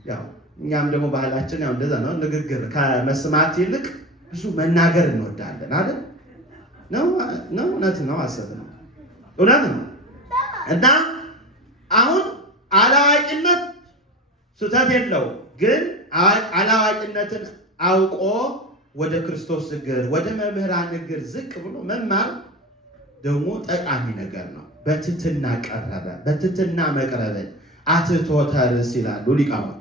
ያው እኛም ደግሞ ባህላችን ያው እንደዛ ነው። ንግግር ከመስማት ይልቅ ብዙ መናገር እንወዳለን አይደል? ነው እውነት ነው። አሰብ ነው እውነት ነው። እና አሁን አላዋቂነት ስህተት የለው፣ ግን አላዋቂነትን አውቆ ወደ ክርስቶስ እግር ወደ መምህራን እግር ዝቅ ብሎ መማር ደግሞ ጠቃሚ ነገር ነው። በትሕትና ቀረበ። በትሕትና መቅረብን አትሕቶተ ርእስ ይላሉ ሊቃውንት።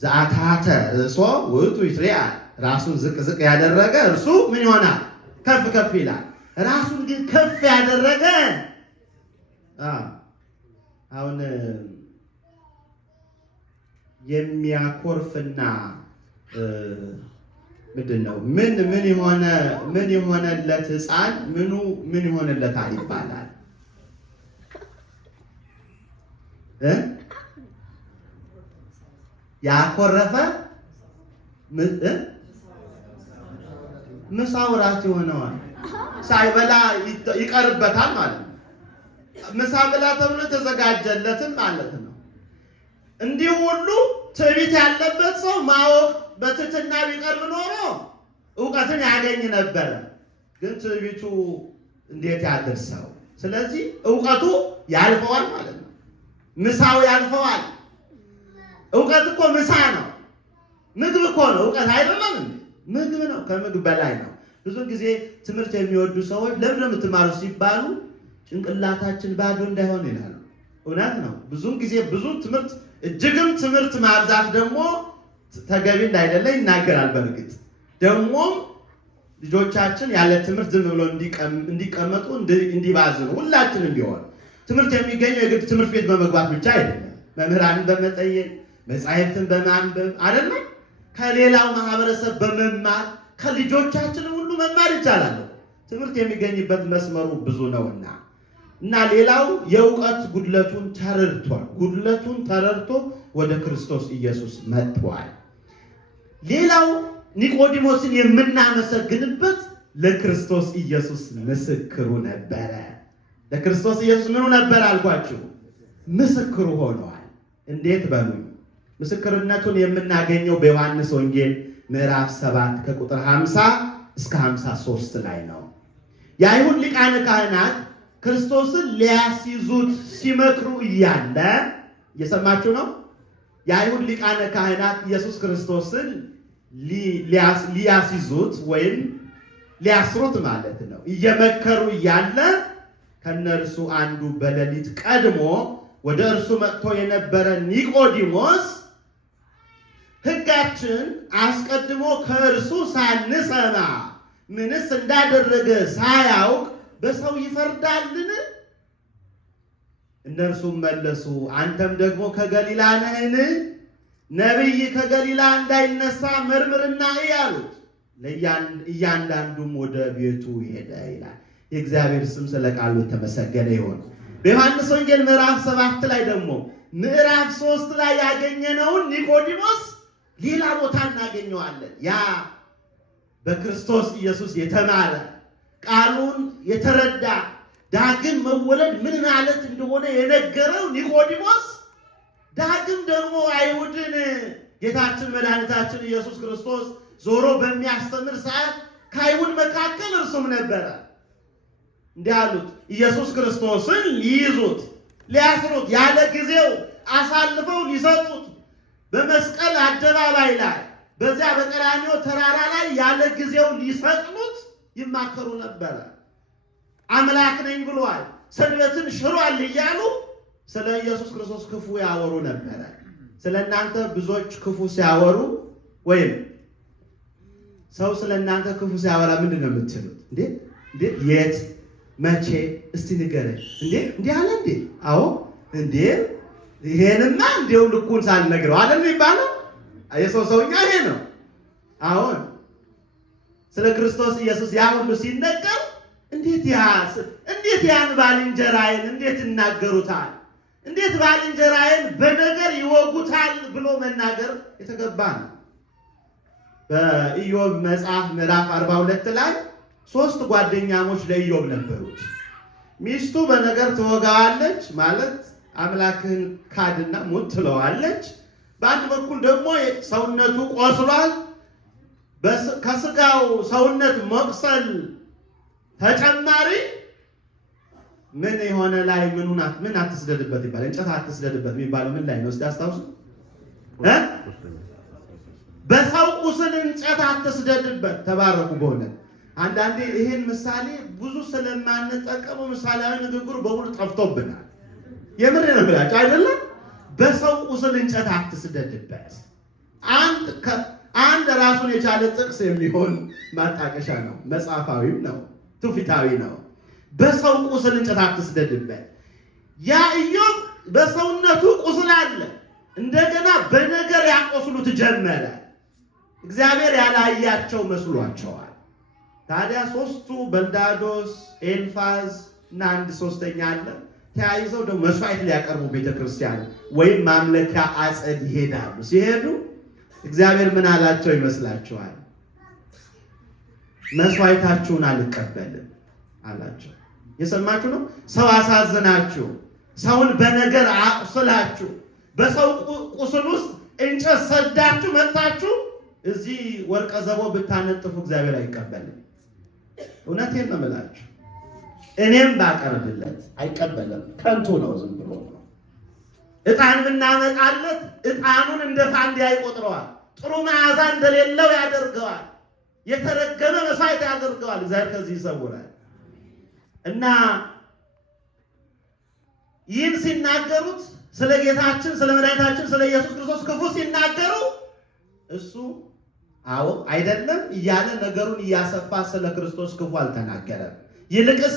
ዘአትሐተ ርእሶ ውእቱ ይትሬአ። ራሱን ዝቅ ዝቅ ያደረገ እርሱ ምን ይሆናል? ከፍ ከፍ ይላል። ራሱን ግን ከፍ ያደረገ አሁን የሚያኮርፍና ምንድን ነው ምን የሆነለት ሕፃን ምን ይሆንለታል ይባላል? ያኮረፈ ምሳው ራት ይሆነዋል። ሳይበላ ይቀርበታል ማለት ነው። ምሳ ብላ ተብሎ ተዘጋጀለትም ማለት ነው። እንዲህ ሁሉ ትዕቢት ያለበት ሰው ማወቅ በትሕትና ቢቀርብ ኖሮ እውቀትን ያገኝ ነበረ። ግን ትዕቢቱ እንዴት ያደርሰው? ስለዚህ እውቀቱ ያልፈዋል ማለት ነው። ምሳው ያልፈዋል። እውቀት እኮ ምሳ ነው። ምግብ እኮ ነው። እውቀት አይደለም፣ ምግብ ነው። ከምግብ በላይ ነው። ብዙ ጊዜ ትምህርት የሚወዱ ሰዎች ለምን ነው የምትማሩ ሲባሉ ጭንቅላታችን ባዶ እንዳይሆን ይላሉ። እውነት ነው። ብዙ ጊዜ ብዙ ትምህርት እጅግም ትምህርት ማብዛት ደግሞ ተገቢ እንዳይደለ ይናገራል። በእርግጥ ደግሞም ልጆቻችን ያለ ትምህርት ዝም ብሎ እንዲቀመጡ እንዲባዝኑ ሁላችንም ቢሆን ትምህርት የሚገኘው የግድ ትምህርት ቤት በመግባት ብቻ አይደለም። መምህራንን በመጠየቅ መጻሕፍትን በማንበብ አይደለም። ከሌላው ማህበረሰብ በመማር ከልጆቻችን ሁሉ መማር ይቻላል። ትምህርት የሚገኝበት መስመሩ ብዙ ነውና እና ሌላው የእውቀት ጉድለቱን ተረድቷል። ጉድለቱን ተረድቶ ወደ ክርስቶስ ኢየሱስ መጥቷል። ሌላው ኒቆዲሞስን የምናመሰግንበት ለክርስቶስ ኢየሱስ ምስክሩ ነበረ። ለክርስቶስ ኢየሱስ ምኑ ነበር አልኳችሁ? ምስክሩ ሆነዋል። እንዴት በሉኝ? ምስክርነቱን የምናገኘው በዮሐንስ ወንጌል ምዕራፍ 7 ከቁጥር 50 እስከ 53 ላይ ነው። የአይሁድ ሊቃነ ካህናት ክርስቶስን ሊያስይዙት ሲመክሩ እያለ እየሰማችሁ ነው። የአይሁድ ሊቃነ ካህናት ኢየሱስ ክርስቶስን ሊያስይዙት ወይም ሊያስሩት ማለት ነው እየመከሩ እያለ ከነርሱ አንዱ በሌሊት ቀድሞ ወደ እርሱ መጥቶ የነበረ ኒቆዲሞስ ሕጋችን አስቀድሞ ከእርሱ ሳንሰማ ምንስ እንዳደረገ ሳያውቅ በሰው ይፈርዳልን? እነርሱም መለሱ፣ አንተም ደግሞ ከገሊላ ነህን? ነቢይ ከገሊላ እንዳይነሳ መርምርና እይ አሉት። እያንዳንዱም ወደ ቤቱ ሄደ ይላል። የእግዚአብሔር ስም ስለ ቃሉ የተመሰገነ ይሁን። በዮሐንስ ወንጌል ምዕራፍ 7 ላይ ደግሞ ምዕራፍ 3 ላይ ያገኘነውን ኒቆዲሞስ ሌላ ቦታ እናገኘዋለን። ያ በክርስቶስ ኢየሱስ የተማረ ቃሉን የተረዳ ዳግም መወለድ ምን ማለት እንደሆነ የነገረው ኒቆዲሞስ ዳግም ደግሞ አይሁድን ጌታችን መድኃኒታችን ኢየሱስ ክርስቶስ ዞሮ በሚያስተምር ሰዓት ከአይሁድ መካከል እርሱም ነበረ። እንዲህ አሉት፣ ኢየሱስ ክርስቶስን ሊይዙት ሊያስሩት ያለ ጊዜው አሳልፈው ሊሰጡት በመስቀል አደባባይ ላይ በዚያ በቀራንዮ ተራራ ላይ ያለ ጊዜው ሊሰቅሉት ይማከሩ ነበረ። አምላክ ነኝ ብሏል፣ ሰንበትን ሽሯል እያሉ ስለ ኢየሱስ ክርስቶስ ክፉ ያወሩ ነበረ። ስለ እናንተ ብዙዎች ክፉ ሲያወሩ ወይም ሰው ስለ እናንተ ክፉ ሲያወራ ምንድን ነው የምትሉት? እንዴ የት መቼ እስቲ ንገረኝ። እንዴ አለ እንዴ? አዎ እንዴ ይሄንማ እንዴው ልኩን ሳልነግረው አይደል የሚባለው? የሰው ሰውኛ ይሄ ነው። አሁን ስለ ክርስቶስ ኢየሱስ ያ ሁሉ ሲነገር እንዴት ያን ባልንጀራዬን እንዴት ይናገሩታል? እንዴት ባልንጀራዬን በነገር ይወጉታል ብሎ መናገር የተገባ ነው። በኢዮብ መጽሐፍ ምዕራፍ 42 ላይ 3 ጓደኛሞች ለኢዮብ ነበሩት። ሚስቱ በነገር ትወጋዋለች፣ ማለት አምላክህን ካድና ሙት ትለዋለች። በአንድ በኩል ደግሞ ሰውነቱ ቆስሏል። ከስጋው ሰውነት መቁሰል ተጨማሪ ምን የሆነ ላይ ምን አትስደድበት ይባላል። እንጨት አትስደድበት የሚባለው ምን ላይ ነው? እስቲ አስታውሱ። በሰው ቁስል እንጨት አትስደድበት። ተባረኩ። በሆነ አንዳንዴ ይሄን ምሳሌ ብዙ ስለማንጠቀመው ምሳሌያዊ ንግግሩ በሙሉ ጠፍቶብናል። የምር ነው ብላችሁ አይደለም? በሰው ቁስል እንጨት አትስደድበት አንድ ራሱን የቻለ ጥቅስ የሚሆን ማጣቀሻ ነው። መጽሐፋዊም ነው፣ ትውፊታዊ ነው። በሰው ቁስል እንጨት አትስደድበት። ያ ኢዮብ በሰውነቱ ቁስል አለ። እንደገና በነገር ያቆስሉት ጀመረ። እግዚአብሔር ያላያቸው መስሏቸዋል። ታዲያ 3ቱ በልዳዶስ፣ ኤልፋዝ እና አንድ ሶስተኛ አለ ተያይዘው ደግሞ መስዋዕት ሊያቀርቡ ቤተክርስቲያን ወይም ማምለኪያ አጸድ ይሄዳሉ። ሲሄዱ እግዚአብሔር ምን አላቸው ይመስላችኋል? መስዋዕታችሁን አልቀበልም አላቸው። የሰማችሁ ነው። ሰው አሳዝናችሁ፣ ሰውን በነገር አቁስላችሁ፣ በሰው ቁስል ውስጥ እንጨት ሰዳችሁ መጥታችሁ እዚህ ወርቀ ዘቦ ብታነጥፉ እግዚአብሔር አይቀበልም። እውነቴን ነው የምላችሁ። እኔም ባቀርብለት አይቀበልም። ከንቱ ነው፣ ዝም ብሎ ነው። ዕጣን ብናመጣለት ዕጣኑን እንደ ፋንዲያ ይቆጥረዋል። ጥሩ መዓዛ እንደሌለው ያደርገዋል። የተረገመ መስዋዕት ያደርገዋል። እግዚአብሔር ከዚህ ይሰውራል። እና ይህን ሲናገሩት ስለ ጌታችን ስለ መድኃኒታችን ስለ ኢየሱስ ክርስቶስ ክፉ ሲናገሩ እሱ አዎ አይደለም እያለ ነገሩን እያሰፋ ስለ ክርስቶስ ክፉ አልተናገረም። ይልቅስ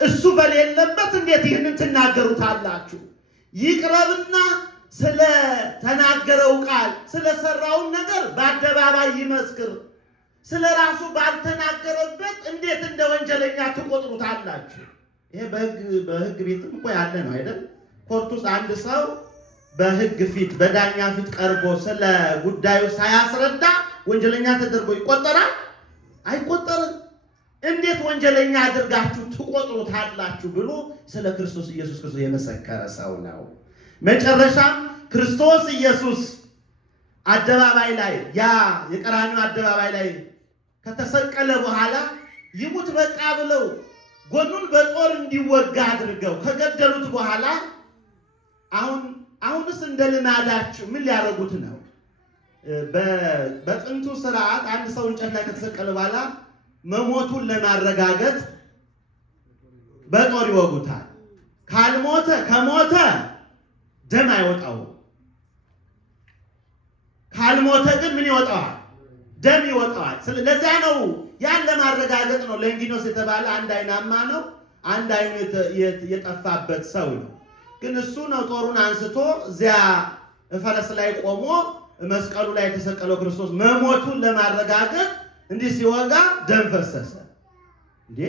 እሱ በሌለበት እንዴት ይህንን ትናገሩታላችሁ? ይቅረብና ስለ ተናገረው ቃል ስለሰራውን ነገር በአደባባይ ይመስክር። ስለ ራሱ ባልተናገረበት እንዴት እንደ ወንጀለኛ ትቆጥሩታላችሁ? ይሄ በሕግ ቤትም እኮ ያለ ነው አይደል? ኮርት ውስጥ አንድ ሰው በሕግ ፊት በዳኛ ፊት ቀርቦ ስለ ጉዳዩ ሳያስረዳ ወንጀለኛ ተደርጎ ይቆጠራል? አይቆጠርም። እንዴት ወንጀለኛ አድርጋችሁ ትቆጥሩታላችሁ ብሎ ስለ ክርስቶስ ኢየሱስ ክርስቶስ የመሰከረ ሰው ነው። መጨረሻም ክርስቶስ ኢየሱስ አደባባይ ላይ ያ የቀራንዮ አደባባይ ላይ ከተሰቀለ በኋላ ይሙት በቃ ብለው ጎኑን በጦር እንዲወጋ አድርገው ከገደሉት በኋላ አሁንስ እንደ ልማዳችሁ ምን ሊያደርጉት ነው? በጥንቱ ስርዓት አንድ ሰው እንጨት ላይ ከተሰቀለ በኋላ መሞቱን ለማረጋገጥ በጦር ይወጉታል። ከሞተ ደም አይወጣው። ካልሞተ ግን ምን ይወጣዋል? ደም ይወጣዋል። ለዚያ ነው ያን ለማረጋገጥ ነው ለንጊኖስ የተባለ አንድ አይናማ ነው፣ አንድ አይኑ የጠፋበት ሰው ነው። ግን እሱ ነው ጦሩን አንስቶ እዚያ ፈረስ ላይ ቆሞ መስቀሉ ላይ የተሰቀለው ክርስቶስ መሞቱን ለማረጋገጥ እንዲህ ሲወጋ ደም ፈሰሰ። እንዴ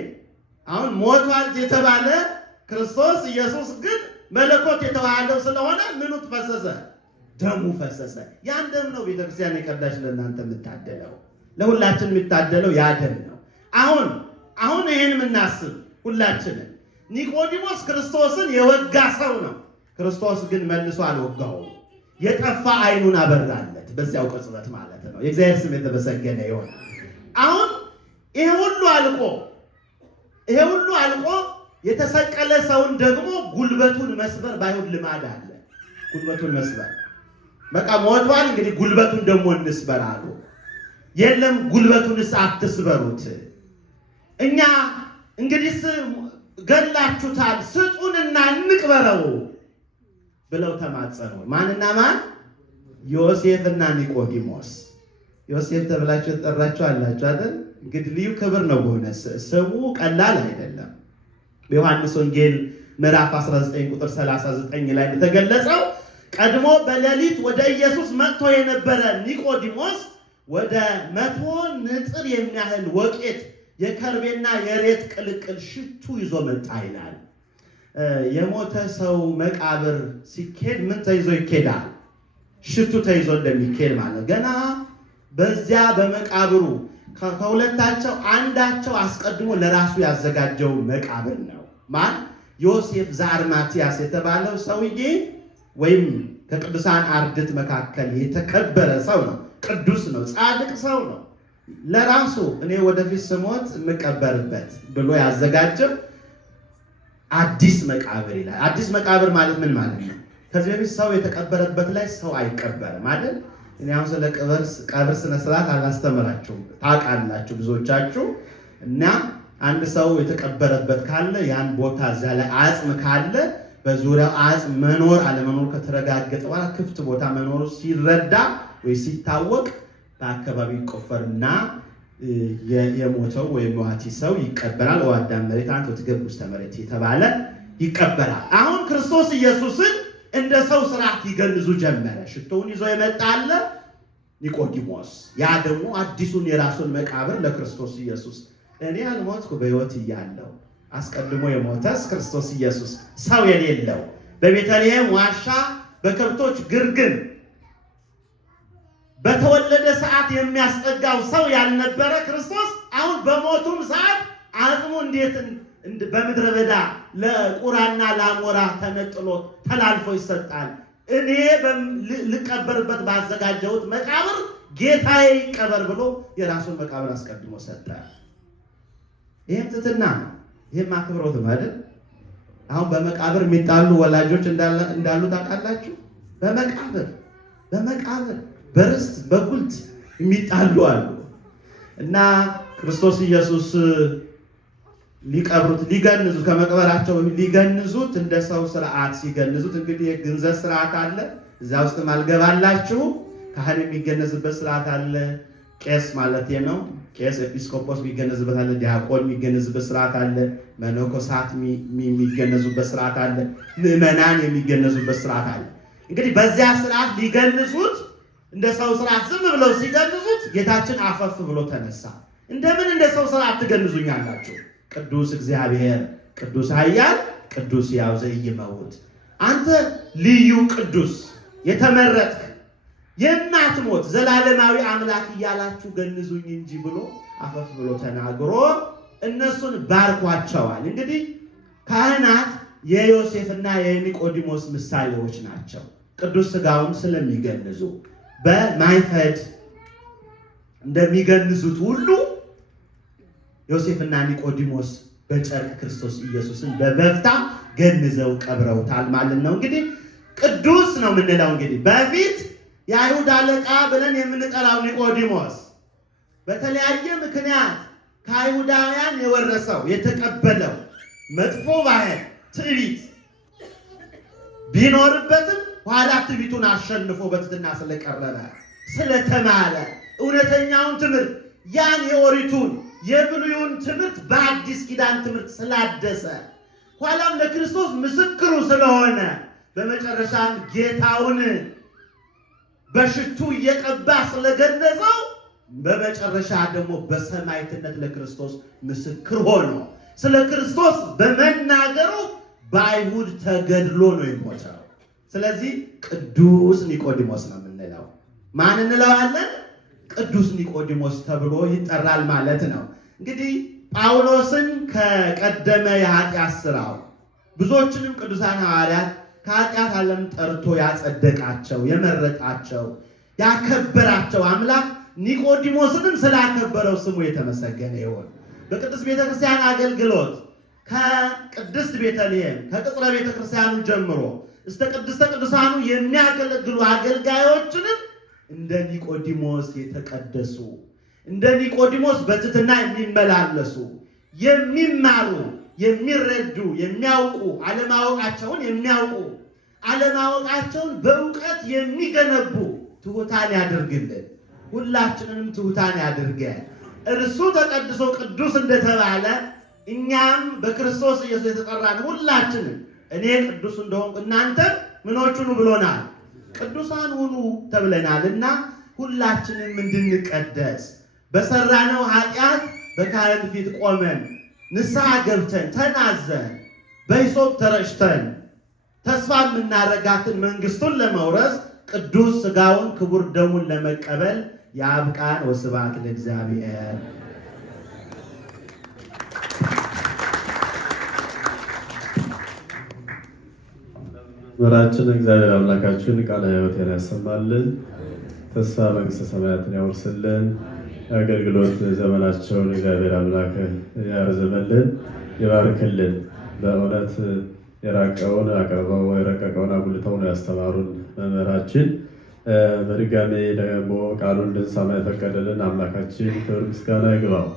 አሁን ሞቷል የተባለ ክርስቶስ ኢየሱስ ግን መለኮት የተዋሃደው ስለሆነ ምኑ ፈሰሰ? ደሙ ፈሰሰ። ያን ደም ነው ቤተክርስቲያን የቀዳች ለእናንተ የምታደለው፣ ለሁላችን የሚታደለው ያ ደም ነው። አሁን ይህን የምናስብ ሁላችንን ኒቆዲሞስ ክርስቶስን የወጋ ሰው ነው። ክርስቶስ ግን መልሶ አልወጋውም። የጠፋ አይኑን አበራለት በዚያው ቅጽበት ማለት ነው። የእግዚአብሔር ስም የተመሰገነ ይሁን። አሁን ይሄ ሁሉ አልቆ የተሰቀለ ሰውን ደግሞ ጉልበቱን መስበር ባይሆን ልማድ አለ። ጉልበቱን መስበር በቃ ሞቷል፣ እንግዲህ ጉልበቱን ደግሞ እንስበር አሉ። የለም ጉልበቱንስ አትስበሩት፣ እኛ እንግዲህ ገላችሁታል፣ ስጡንና እንቅበረው ብለው ተማጸኑ። ማንና ማን? ዮሴፍና ኒቆዲሞስ። ዮሴፍ ተብላችሁ ተጠራችሁ አላችሁ አይደል? እንግዲህ ልዩ ክብር ነው። በእውነት ስሙ ቀላል አይደለም። በዮሐንስ ወንጌል ምዕራፍ 19 ቁጥር 39 ላይ እንደተገለጸው ቀድሞ በሌሊት ወደ ኢየሱስ መጥቶ የነበረ ኒቆዲሞስ ወደ 100 ንጥር የሚያህል ወቄት የከርቤና የሬት ቅልቅል ሽቱ ይዞ መጣ ይላል። የሞተ ሰው መቃብር ሲኬድ ምን ተይዞ ይኬዳል? ሽቱ ተይዞ እንደሚኬድ ማለት ገና በዚያ በመቃብሩ ከሁለታቸው አንዳቸው አስቀድሞ ለራሱ ያዘጋጀው መቃብር ነው። ማን? ዮሴፍ ዘአርማትያስ የተባለው ሰውዬ ወይም ከቅዱሳን አርድእት መካከል የተከበረ ሰው ነው። ቅዱስ ነው። ጻድቅ ሰው ነው። ለራሱ እኔ ወደፊት ስሞት የምቀበርበት ብሎ ያዘጋጀው አዲስ መቃብር ይላል። አዲስ መቃብር ማለት ምን ማለት ነው? ከዚህ በፊት ሰው የተቀበረበት ላይ ሰው አይቀበርም አይደል? እኔ አሁን ስለ ቀብር ስነ ስርዓት አላስተምራችሁም፣ ታውቃላችሁ ብዙዎቻችሁ። እና አንድ ሰው የተቀበረበት ካለ ያን ቦታ እዛ ላይ አጽም ካለ በዙሪያው አጽም መኖር አለመኖር ከተረጋገጠ በኋላ ክፍት ቦታ መኖሩ ሲረዳ ወይ ሲታወቅ በአካባቢ ይቆፈርና የሞተው ወይም ዋቲ ሰው ይቀበራል። ወአዳም መሬት አንተ ወትገብ ውስተ መሬት የተባለ ይቀበራል። አሁን ክርስቶስ ኢየሱስን እንደ ሰው ስርዓት ይገንዙ ጀመረ። ሽቶውን ይዞ የመጣለ ኒቆዲሞስ፣ ያ ደግሞ አዲሱን የራሱን መቃብር ለክርስቶስ ኢየሱስ እኔ አልሞትኩ በሕይወት እያለሁ አስቀድሞ የሞተስ ክርስቶስ ኢየሱስ ሰው የሌለው በቤተልሔም ዋሻ በከብቶች ግርግም በተወለደ ሰዓት የሚያስጠጋው ሰው ያልነበረ ክርስቶስ አሁን በሞቱም ሰዓት አጽሙ እንዴት በምድረ በዳ ለቁራና ለአሞራ ተነጥሎ ተላልፎ ይሰጣል? እኔ ልቀበርበት ባዘጋጀሁት መቃብር ጌታዬ ይቀበር ብሎ የራሱን መቃብር አስቀድሞ ሰጠ። ይህም ትሕትና ነው። ይህም አክብሮት ነው አይደል? አሁን በመቃብር የሚጣሉ ወላጆች እንዳሉ ታውቃላችሁ። በመቃብር በርስት በጉልት የሚጣሉ አሉ። እና ክርስቶስ ኢየሱስ ሊቀብሩት ሊገንዙት ከመቅበራቸው ሊገንዙት እንደ ሰው ስርዓት ሲገንዙት እንግዲህ የግንዘት ስርዓት አለ። እዛ ውስጥ ማልገባላችሁ ካህን የሚገነዝበት ስርዓት አለ። ቄስ ማለት ነው። ቄስ ኤጲስቆጶስ የሚገነዝበት አለ። ዲያቆን የሚገነዝበት ስርዓት አለ። መነኮሳት የሚገነዙበት ስርዓት አለ። ምዕመናን የሚገነዙበት ስርዓት አለ። እንግዲህ በዚያ ስርዓት ሊገንዙት እንደ ሰው ስርዓት ዝም ብለው ሲገንዙት ጌታችን አፈፍ ብሎ ተነሳ። እንደምን እንደ ሰው ስርዓት ትገንዙኛላችሁ? ቅዱስ እግዚአብሔር ቅዱስ ኃያል ቅዱስ ሕያው ዘኢይመውት፣ አንተ ልዩ ቅዱስ የተመረጥክ የማትሞት ዘላለማዊ አምላክ እያላችሁ ገንዙኝ እንጂ ብሎ አፈፍ ብሎ ተናግሮ እነሱን ባርኳቸዋል። እንግዲህ ካህናት የዮሴፍና የኒቆዲሞስ ምሳሌዎች ናቸው። ቅዱስ ሥጋውን ስለሚገንዙ በማይፈድ እንደሚገንዙት ሁሉ ዮሴፍና ኒቆዲሞስ በጨርቅ ክርስቶስ ኢየሱስን በበፍታ ገንዘው ቀብረውታል ማለት ነው። እንግዲህ ቅዱስ ነው የምንለው እንግዲህ በፊት የአይሁድ አለቃ ብለን የምንጠራው ኒቆዲሞስ በተለያየ ምክንያት ከአይሁዳውያን የወረሰው የተቀበለው መጥፎ ባህል ትዕቢት ቢኖርበትም ኋላ ትዕቢቱን አሸንፎ በትሕትና ስለቀረበ ስለተማረ እውነተኛውን ትምህርት ያን የኦሪቱን የብሉዩን ትምህርት በአዲስ ኪዳን ትምህርት ስላደሰ ኋላም ለክርስቶስ ምስክሩ ስለሆነ በመጨረሻም ጌታውን በሽቱ እየቀባ ስለገነዘው በመጨረሻ ደግሞ በሰማዕትነት ለክርስቶስ ምስክር ሆኖ ስለ ክርስቶስ በመናገሩ በአይሁድ ተገድሎ ነው የሞተው። ስለዚህ ቅዱስ ኒቆዲሞስ ነው የምንለው። ማን እንለዋለን? ቅዱስ ኒቆዲሞስ ተብሎ ይጠራል ማለት ነው። እንግዲህ ጳውሎስን ከቀደመ የኃጢአት ሥራው ብዙዎችንም ቅዱሳን ሐዋርያት ከኃጢአት ዓለም ጠርቶ ያጸደቃቸው፣ የመረጣቸው፣ ያከበራቸው አምላክ ኒቆዲሞስንም ስላከበረው ስሙ የተመሰገነ ይሁን። በቅድስት ቤተክርስቲያን አገልግሎት ከቅድስት ቤተልሔም ከቅጽረ ቤተክርስቲያኑ ጀምሮ እስከ ቅድስተ ቅዱሳኑ የሚያገለግሉ አገልጋዮችንም እንደ ኒቆዲሞስ የተቀደሱ እንደ ኒቆዲሞስ በትሕትና የሚመላለሱ የሚማሩ የሚረዱ የሚያውቁ አለማወቃቸውን የሚያውቁ አለማወቃቸውን በእውቀት የሚገነቡ ትሑታን ያድርግልን። ሁላችንንም ትሑታን ያድርገን። እርሱ ተቀድሶ ቅዱስ እንደተባለ እኛም በክርስቶስ ኢየሱስ የተጠራን ሁላችንም እኔ ቅዱስ እንደሆንኩ እናንተ ምኖች ሁኑ ብሎናል፣ ቅዱሳን ሁኑ ተብለናልና ሁላችንም እንድንቀደስ በሰራነው ኃጢአት በካህን ፊት ቆመን ንስሐ ገብተን ተናዘን በሂሶጵ ተረጭተን ተስፋ የምናረጋትን መንግስቱን ለመውረስ ቅዱስ ሥጋውን ክቡር ደሙን ለመቀበል ያብቃን። ወስብሐት ለእግዚአብሔር። መምህራችን እግዚአብሔር አምላካችን ቃለ ሕይወትን ያሰማልን፣ ተስፋ መንግሥተ ሰማያትን ያወርስልን፣ የአገልግሎት ዘመናቸውን እግዚአብሔር አምላክ ያርዝምልን፣ ይባርክልን። በእውነት የራቀውን አቅርበው የረቀቀውን አጉልተው ነው ያስተማሩን መምህራችን። በድጋሜ ደግሞ ቃሉን እንድንሰማ የፈቀደልን አምላካችን ክብር ምስጋና ይግባው።